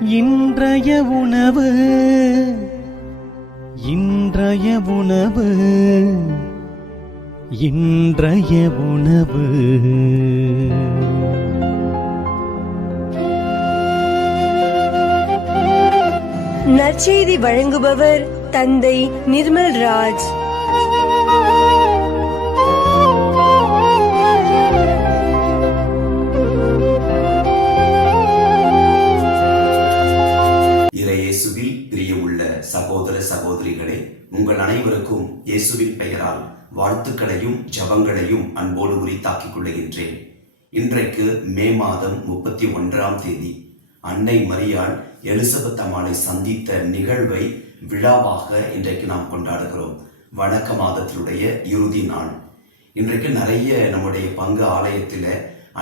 இன்றைய உணவு இன்றைய உணவு இன்றைய உணவு. நற்செய்தி வழங்குபவர் தந்தை நிர்மல் ராஜ். இயேசுவில் பிரியமுள்ள சகோதர சகோதரிகளே, உங்கள் அனைவருக்கும் இயேசுவின் பெயரால் வாழ்த்துக்களையும் ஜபங்களையும் அன்போடு உரித்தாக்கிக் கொள்ளுகின்றேன். இன்றைக்கு மே மாதம் 31ஆம் தேதி அன்னை மரியாள் எலிசபெத் அம்மாளை சந்தித்த நிகழ்வை விழாவாக இன்றைக்கு நாம் கொண்டாடுகிறோம். வணக்க மாதத்தினுடைய இறுதி நாள். இன்றைக்கு நிறைய நம்முடைய பங்கு ஆலயத்தில்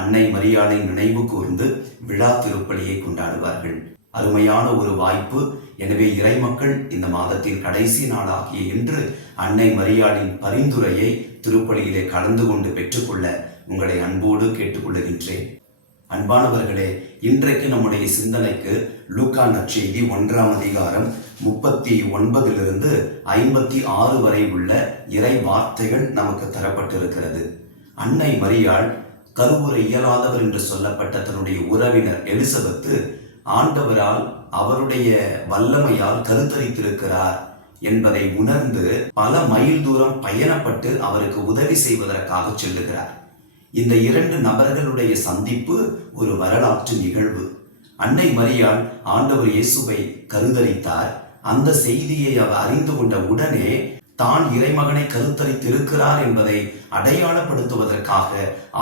அன்னை மரியாளை நினைவு கூர்ந்து விழா திருப்பலியை கொண்டாடுவார்கள். அருமையான ஒரு வாய்ப்பு. எனவே இறைமக்கள் இந்த மாதத்தின் கடைசி நாளாகிய இன்று அன்னை மரியாளின் பரிந்துரையை திருப்பலியிலே கலந்து கொண்டு பெற்றுக்கொள்ள உங்களை அன்போடு கேட்டுக்கொள்ளுகின்றேன். அன்பானவர்களே, இன்றைக்கு நம்முடைய சிந்தனைக்கு லூக்கா நற்செய்தி 1ஆம் அதிகாரம் 39 56 வரை உள்ள இறை வார்த்தைகள் நமக்கு தரப்பட்டிருக்கிறது. அன்னை மரியாள் கருவுற இயலாதவர் என்று சொல்லப்பட்ட தன்னுடைய உறவினர் எலிசபெத் ஆண்டவரால் அவருடைய வல்லமையால் கருத்தரித்திருக்கிறார் என்பதை உணர்ந்து பல மைல் தூரம் பயணப்பட்டு அவருக்கு உதவி செய்வதற்காக செல்லுகிறார். இந்த 2 நபர்களுடைய சந்திப்பு ஒரு வரலாற்று நிகழ்வு. அன்னை மரியாள் ஆண்டவர் இயேசுவை கருத்தரித்தார். அந்த செய்தியை அவர் அறிந்து கொண்ட உடனே தான் இறைமகனை கருத்தரித்திருக்கிறார் என்பதை அடையாளப்படுத்துவதற்காக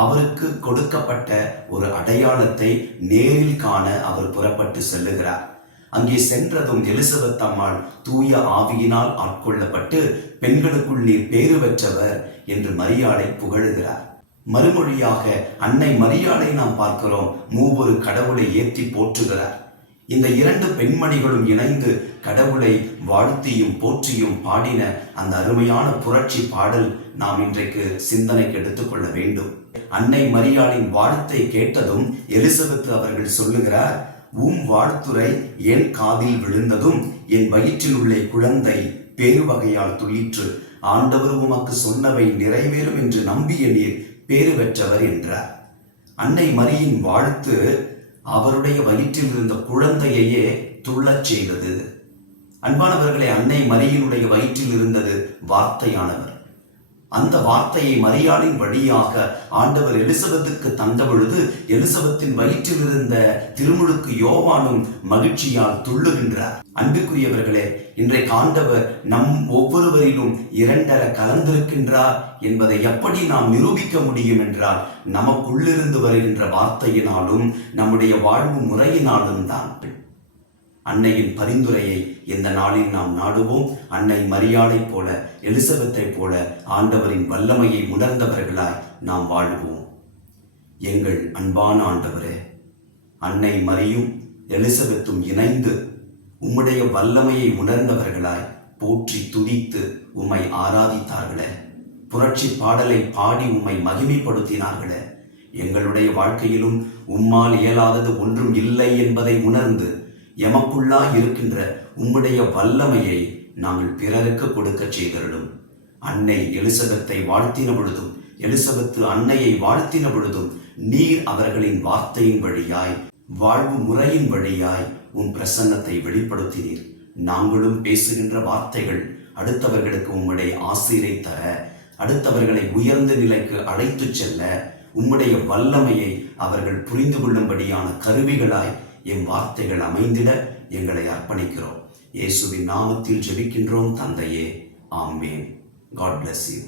அவருக்கு கொடுக்கப்பட்ட ஒரு அடையாளத்தை நேரில் காண அவர் புறப்பட்டு செல்லுகிறார். அங்கே சென்றதும் எலிசபெத் அம்மாள் தூய ஆவியினால் ஆட்கொள்ளப்பட்டு பெண்களுக்குள் நீர் பேறு பெற்றவர் என்று மரியாளை புகழுகிறார். மறுமொழியாக அன்னை மரியாளை நாம் பார்க்கிறோம், மூவொரு கடவுளை ஏற்றி போற்றுகிறார். இந்த 2 பெண்மணிகளும் இணைந்து கடவுளை வாழ்த்தியும் போற்றியும் பாடின அந்த அருமையான புரட்சி பாடல் நாம் இன்றைக்கு சிந்தனைக்கு எடுத்துக்கொள்ள வேண்டும். அன்னை மரியாளின் வாழ்த்தை கேட்டதும் எலிசபெத் அவர்கள் சொல்லுகிறார், உம் வாழ்த்துரை என் காதில் விழுந்ததும் என் வயிற்றில் உள்ள குழந்தை பேருவகையால் துள்ளிற்று. ஆண்டவர் உமக்கு சொன்னவை நிறைவேறும் என்று நம்பிய நீர் பேறு பெற்றவர் என்றார். அன்னை மரியின் வாழ்த்து அவருடைய வயிற்றில் இருந்த குழந்தையையே துள்ளச் செய்தது. அன்பானவர்களே, அன்னை மரியினுடைய வயிற்றில் இருந்தது வார்த்தையானவர். அந்த வார்த்தையை மரியாளின் வழியாக ஆண்டவர் எலிசபெத்துக்கு தந்த பொழுது எலிசபெத்தின் வயிற்றில் இருந்த திருமுழுக்கு யோவானும் மகிழ்ச்சியால் துள்ளுகின்றார். அன்புக்குரியவர்களே, இன்றைக்கு ஆண்டவர் நம் ஒவ்வொருவரிலும் 2 கலந்திருக்கின்றார் என்பதை எப்படி நாம் நிரூபிக்க முடியும் என்றால் நமக்குள்ளிருந்து வருகின்ற வார்த்தையினாலும் நம்முடைய வாழ்வு முறையினாலும் தான். அன்னையின் பரிந்துரையை இந்த நாளில் நாம் நாடுவோம். அன்னை மரியாளை போல எலிசபெத்தை போல ஆண்டவரின் வல்லமையை உணர்ந்தவர்களாய் நாம் வாழ்வோம். எங்கள் அன்பான ஆண்டவரே, அன்னை மரியும் எலிசபெத்தும் இணைந்து உம்முடைய வல்லமையை உணர்ந்தவர்களாய் போற்றி துதித்து உம்மை ஆராதித்தார்களே. புரட்சி பாடலை பாடி உம்மை மகிமைப்படுத்தினார்களே. எங்களுடைய வாழ்க்கையிலும் உம்மால் இயலாதது ஒன்றும் இல்லை என்பதை உணர்ந்து எமக்குள்ளாய் இருக்கின்ற உம்முடைய வல்லமையை நாங்கள் பிறருக்கு கொடுக்க செய்தருளும். அன்னை எலிசபெத்தை வாழ்த்தின பொழுதும் எலிசபெத்து அன்னையை வாழ்த்தின பொழுதும் நீர் அவர்களின் வார்த்தையின் வழியாய் வாழ்வு முறையின் வழியாய் உன் பிரசன்னத்தை வெளிப்படுத்தினீர். நாங்களும் பேசுகின்ற வார்த்தைகள் அடுத்தவர்களுக்கு உம்முடைய ஆசீரை தர, அடுத்தவர்களை உயர்ந்த நிலைக்கு அழைத்து செல்ல, உம்முடைய வல்லமையை அவர்கள் புரிந்து கொள்ளும்படியான கருவிகளாய் என் வார்த்தைகள் அமைந்திட எங்களை அர்ப்பணிக்கிறோம். இயேசுவின் நாமத்தில் ஜெபிக்கின்றோம் தந்தையே, ஆமென். God bless you.